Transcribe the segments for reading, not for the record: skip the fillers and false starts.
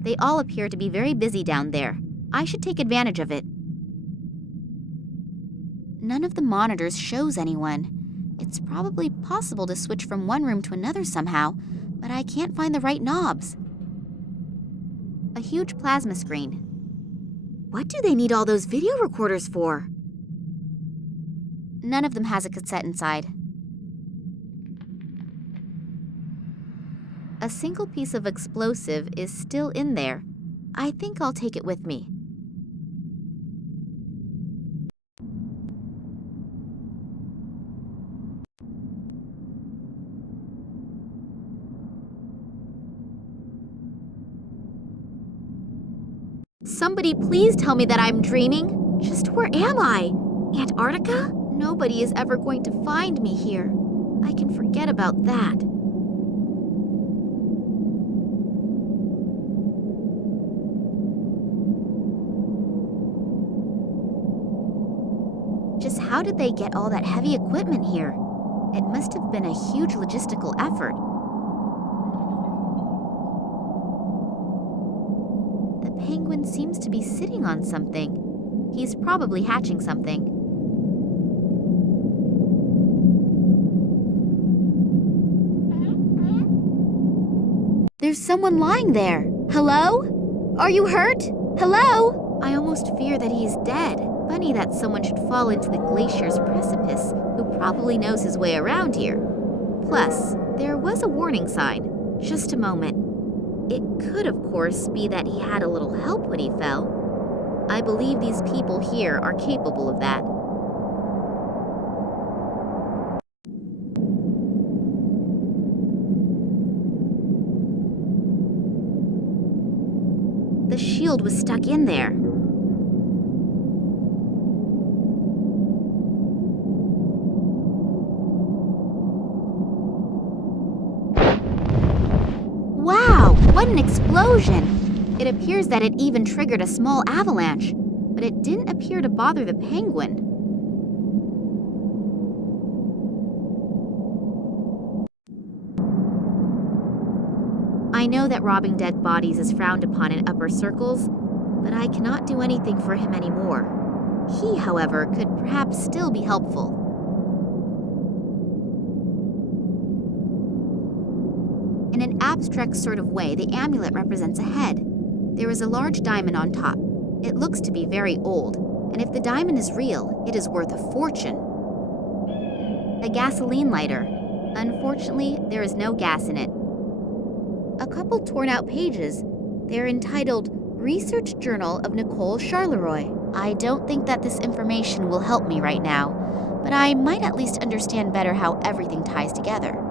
They all appear to be very busy down there. I should take advantage of it. None of the monitors shows anyone. It's probably possible to switch from one room to another somehow, but I can't find the right knobs. A huge plasma screen. What do they need all those video recorders for? None of them has a cassette inside. A single piece of explosive is still in there. I think I'll take it with me. Somebody please tell me that I'm dreaming. Just where am I? Antarctica? Nobody is ever going to find me here. I can forget about that. Just how did they get all that heavy equipment here? It must have been a huge logistical effort. The penguin seems to be sitting on something. He's probably hatching something. There's someone lying there. Hello? Are you hurt? Hello? I almost fear that he's dead. Funny that someone should fall into the glacier's precipice, who probably knows his way around here. Plus, there was a warning sign. Just a moment. It could, of course, be that he had a little help when he fell. I believe these people here are capable of that. The shield was stuck in there. Wow, what an explosion! It appears that it even triggered a small avalanche, but it didn't appear to bother the penguin. I know that robbing dead bodies is frowned upon in upper circles, but I cannot do anything for him anymore. He, however, could perhaps still be helpful. In an abstract sort of way, the amulet represents a head. There is a large diamond on top. It looks to be very old, and if the diamond is real, it is worth a fortune. A gasoline lighter. Unfortunately, there is no gas in it. A couple torn out pages. They're entitled Research Journal of Nicole Charleroi. I don't think that this information will help me right now, but I might at least understand better how everything ties together.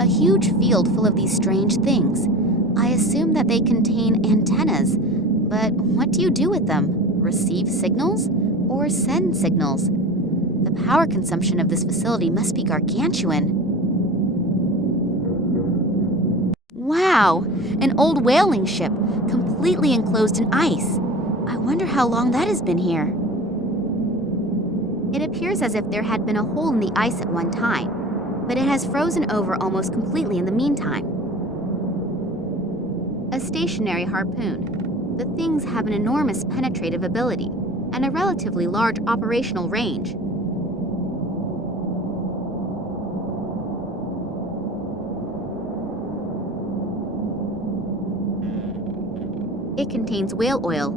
A huge field full of these strange things. I assume that they contain antennas, but what do you do with them? Receive signals or send signals? The power consumption of this facility must be gargantuan. Wow, an old whaling ship, completely enclosed in ice. I wonder how long that has been here. It appears as if there had been a hole in the ice at one time, but it has frozen over almost completely in the meantime. A stationary harpoon. The things have an enormous penetrative ability and a relatively large operational range. It contains whale oil.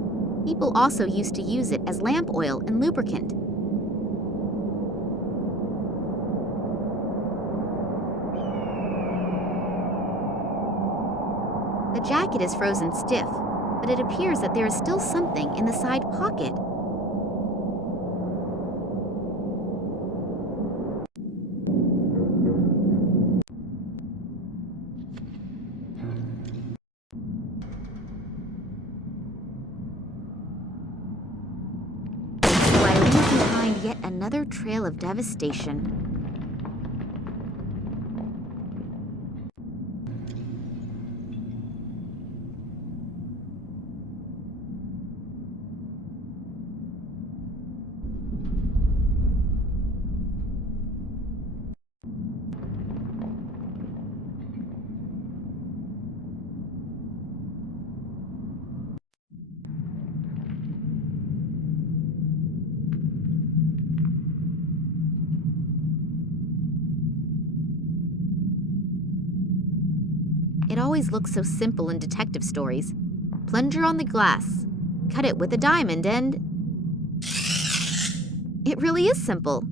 People also used to use it as lamp oil and lubricant. The jacket is frozen stiff, but it appears that there is still something in the side pocket. Yet another trail of devastation. It always looks so simple in detective stories. Plunger on the glass, cut it with a diamond, and... it really is simple.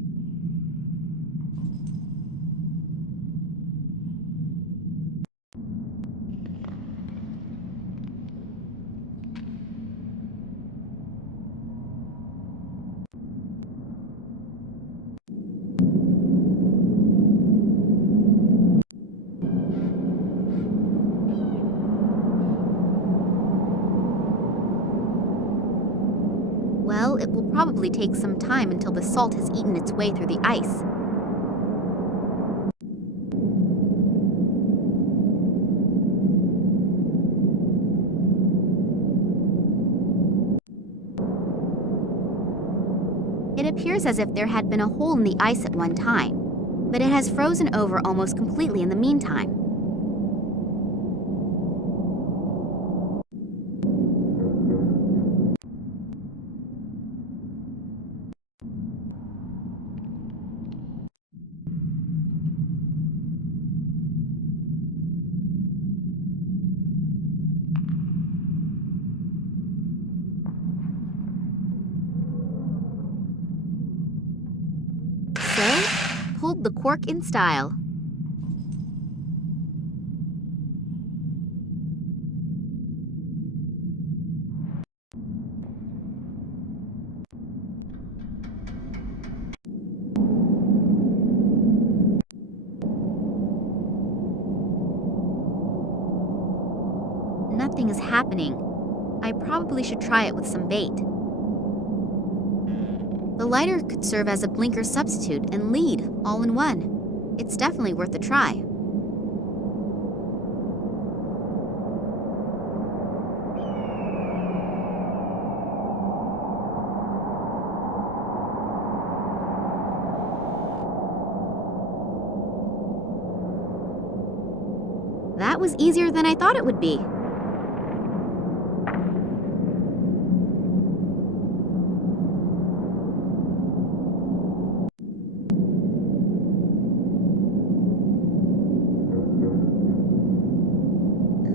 Well, it will probably take some time until the salt has eaten its way through the ice. It appears as if there had been a hole in the ice at one time, but it has frozen over almost completely in the meantime. So, pulled the cork in style. Nothing is happening. I probably should try it with some bait. The lighter could serve as a blinker substitute and lead all in one. It's definitely worth a try. That was easier than I thought it would be.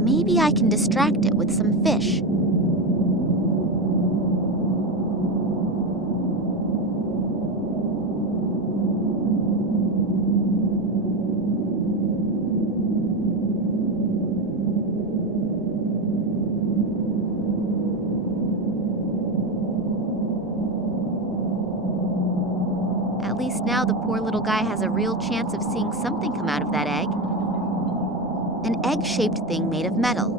Maybe I can distract it with some fish. At least now the poor little guy has a real chance of seeing something come out of that egg. An egg-shaped thing made of metal.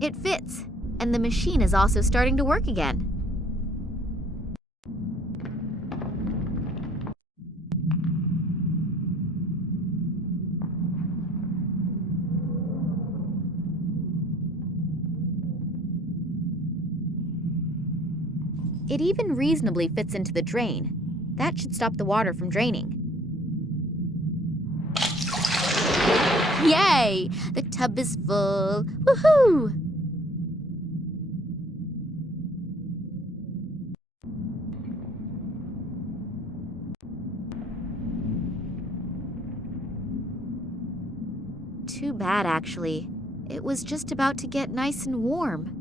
It fits, and the machine is also starting to work again. It even reasonably fits into the drain. That should stop the water from draining. Yay! The tub is full. Woohoo! Too bad, actually. It was just about to get nice and warm.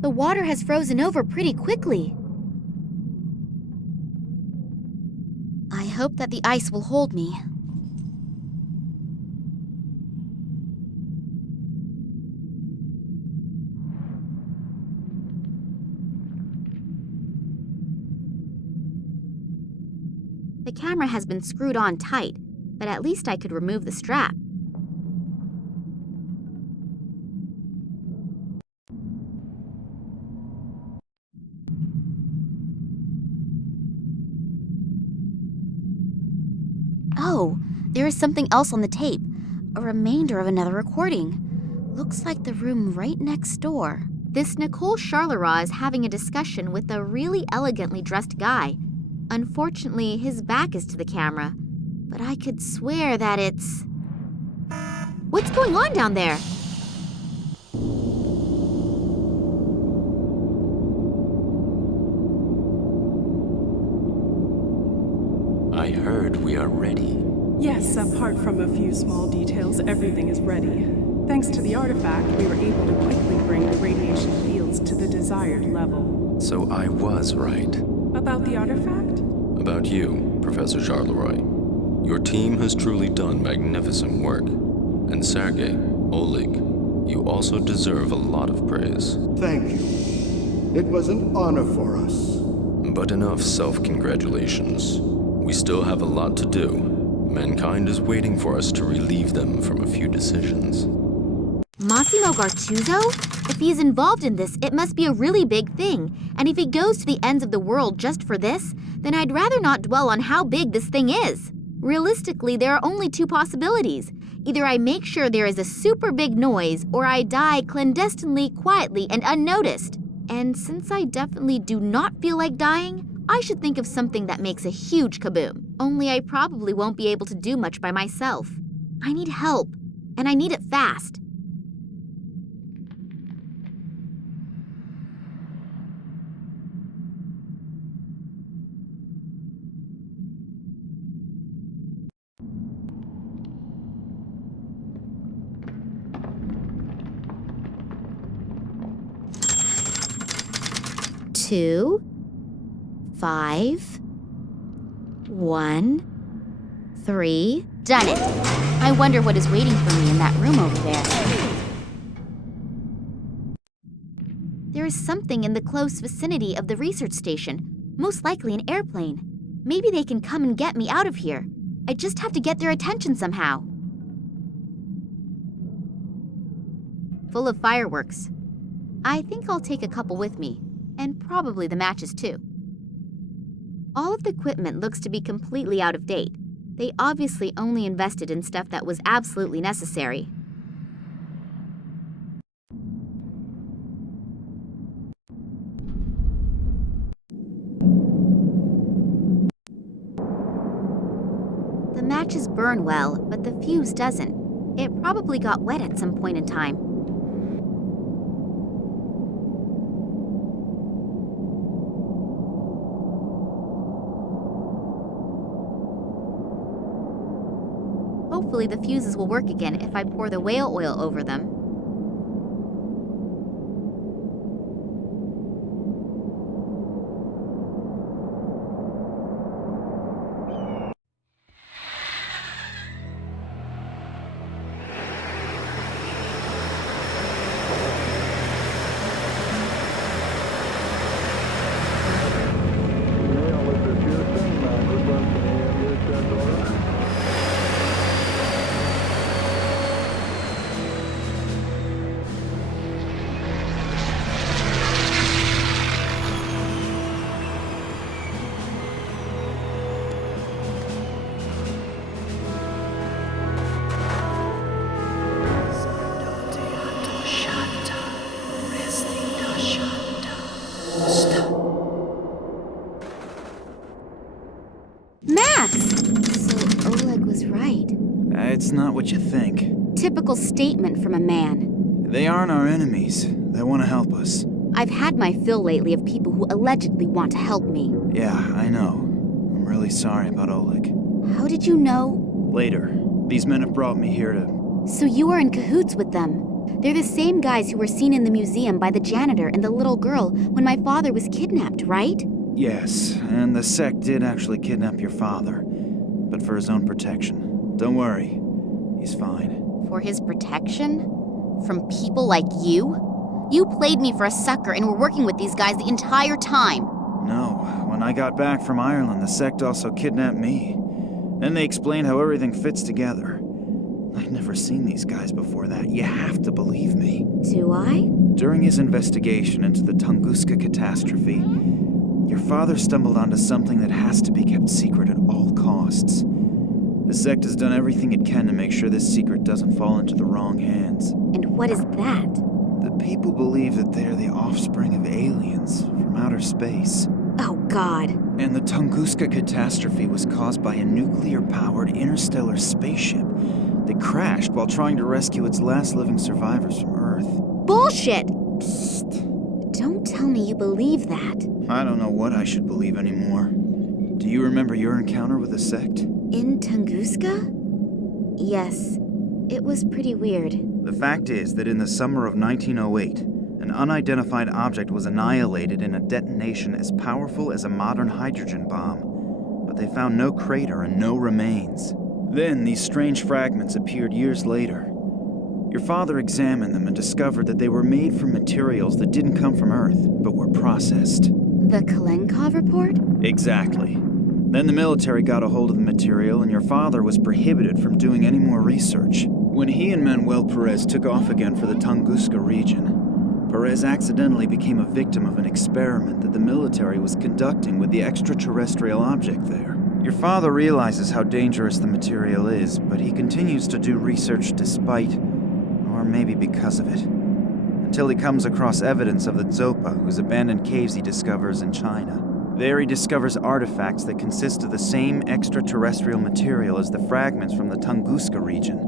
The water has frozen over pretty quickly. I hope that the ice will hold me. The camera has been screwed on tight, but at least I could remove the strap. Oh, there is something else on the tape. A remainder of another recording. Looks like the room right next door. This Nicole Charleroi is having a discussion with a really elegantly dressed guy. Unfortunately, his back is to the camera, but I could swear that it's... What's going on down there? I heard we are ready. Yes, apart from a few small details, everything is ready. Thanks to the artifact, we were able to quickly bring the radiation fields to the desired level. So I was right. About the artifact? About you, Professor Charleroi. Your team has truly done magnificent work. And Sergei, Oleg, you also deserve a lot of praise. Thank you. It was an honor for us. But enough self-congratulations. We still have a lot to do. Mankind is waiting for us to relieve them from a few decisions. Massimo Gartuzzo? If he is involved in this, it must be a really big thing. And if he goes to the ends of the world just for this, then I'd rather not dwell on how big this thing is. Realistically, there are only two possibilities. Either I make sure there is a super big noise, or I die clandestinely, quietly, and unnoticed. And since I definitely do not feel like dying, I should think of something that makes a huge kaboom. Only I probably won't be able to do much by myself. I need help, and I need it fast. Two, 5, 1, 3, done it. I wonder what is waiting for me in that room over there. There is something in the close vicinity of the research station, most likely an airplane. Maybe they can come and get me out of here. I just have to get their attention somehow. Full of fireworks. I think I'll take a couple with me, and probably the matches too. All of the equipment looks to be completely out of date. They obviously only invested in stuff that was absolutely necessary. The matches burn well, but the fuse doesn't. It probably got wet at some point in time. Hopefully the fuses will work again if I pour the whale oil over them. Max! So Oleg was right. It's not what you think. Typical statement from a man. They aren't our enemies. They want to help us. I've had my fill lately of people who allegedly want to help me. Yeah, I know. I'm really sorry about Oleg. How did you know? Later. These men have brought me here to... So you are in cahoots with them. They're the same guys who were seen in the museum by the janitor and the little girl when my father was kidnapped, right? Yes, and the sect did actually kidnap your father. But for his own protection. Don't worry. He's fine. For his protection? From people like you? You played me for a sucker and were working with these guys the entire time. No, when I got back from Ireland, the sect also kidnapped me. Then they explained how everything fits together. I'd never seen these guys before that. You have to believe me. Do I? During his investigation into the Tunguska catastrophe, your father stumbled onto something that has to be kept secret at all costs. The sect has done everything it can to make sure this secret doesn't fall into the wrong hands. And what is that? The people believe that they're the offspring of aliens from outer space. Oh, God. And the Tunguska catastrophe was caused by a nuclear-powered interstellar spaceship that crashed while trying to rescue its last living survivors from Earth. Bullshit! Psst. Don't tell me you believe that. I don't know what I should believe anymore. Do you remember your encounter with the sect? In Tunguska? Yes. It was pretty weird. The fact is that in the summer of 1908, an unidentified object was annihilated in a detonation as powerful as a modern hydrogen bomb, but they found no crater and no remains. Then these strange fragments appeared years later. Your father examined them and discovered that they were made from materials that didn't come from Earth, but were processed. The Kalenkov report? Exactly. Then the military got a hold of the material, and your father was prohibited from doing any more research. When he and Manuel Perez took off again for the Tunguska region, Perez accidentally became a victim of an experiment that the military was conducting with the extraterrestrial object there. Your father realizes how dangerous the material is, but he continues to do research despite, or maybe because of it, until he comes across evidence of the Zopa, whose abandoned caves he discovers in China. There he discovers artifacts that consist of the same extraterrestrial material as the fragments from the Tunguska region.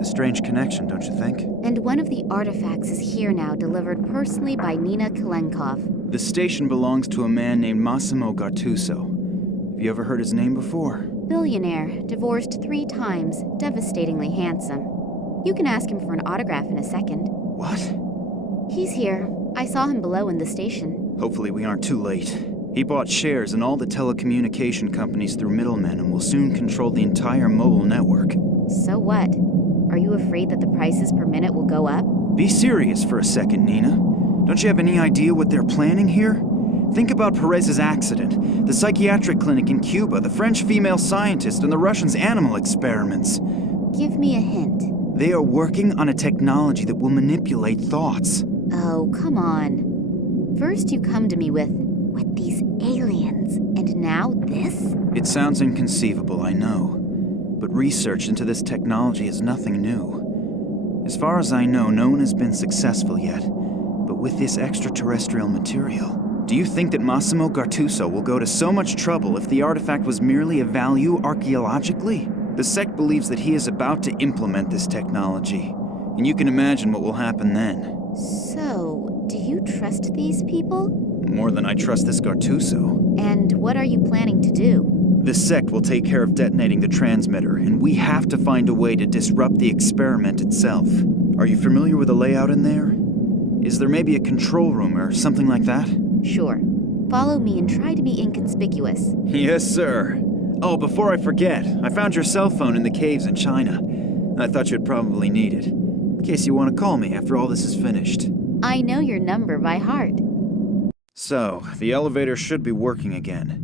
A strange connection, don't you think? And one of the artifacts is here now, delivered personally by Nina Kalenkov. The station belongs to a man named Massimo Gattuso. Have you ever heard his name before? Billionaire, divorced 3 times, devastatingly handsome. You can ask him for an autograph in a second. What? He's here. I saw him below in the station. Hopefully we aren't too late. He bought shares in all the telecommunication companies through middlemen and will soon control the entire mobile network. So what? Are you afraid that the prices per minute will go up? Be serious for a second, Nina. Don't you have any idea what they're planning here? Think about Perez's accident, the psychiatric clinic in Cuba, the French female scientist, and the Russians' animal experiments. Give me a hint. They are working on a technology that will manipulate thoughts. Oh, come on. First you come to me with these aliens, and now this? It sounds inconceivable, I know. But research into this technology is nothing new. As far as I know, no one has been successful yet. But with this extraterrestrial material, do you think that Massimo Gattuso will go to so much trouble if the artifact was merely of value archaeologically? The sect believes that he is about to implement this technology, and you can imagine what will happen then. So, do you trust these people? More than I trust this Gattuso. And what are you planning to do? The sect will take care of detonating the transmitter, and we have to find a way to disrupt the experiment itself. Are you familiar with the layout in there? Is there maybe a control room or something like that? Sure. Follow me and try to be inconspicuous. Yes, sir. Oh, before I forget, I found your cell phone in the caves in China. I thought you'd probably need it, in case you want to call me after all this is finished. I know your number by heart. So, the elevator should be working again.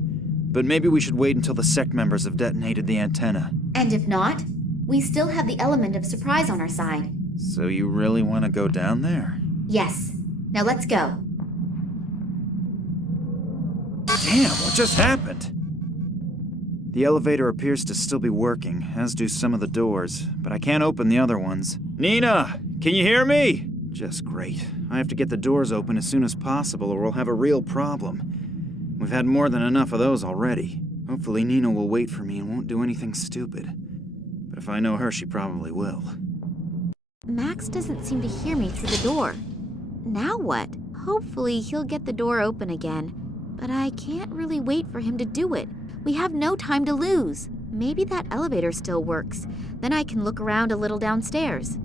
But maybe we should wait until the sect members have detonated the antenna. And if not, we still have the element of surprise on our side. So you really want to go down there? Yes. Now let's go. Damn, what just happened? The elevator appears to still be working, as do some of the doors, but I can't open the other ones. Nina, can you hear me? Just great. I have to get the doors open as soon as possible or we'll have a real problem. We've had more than enough of those already. Hopefully Nina will wait for me and won't do anything stupid. But if I know her, she probably will. Max doesn't seem to hear me through the door. Now what? Hopefully he'll get the door open again. But I can't really wait for him to do it. We have no time to lose. Maybe that elevator still works. Then I can look around a little downstairs.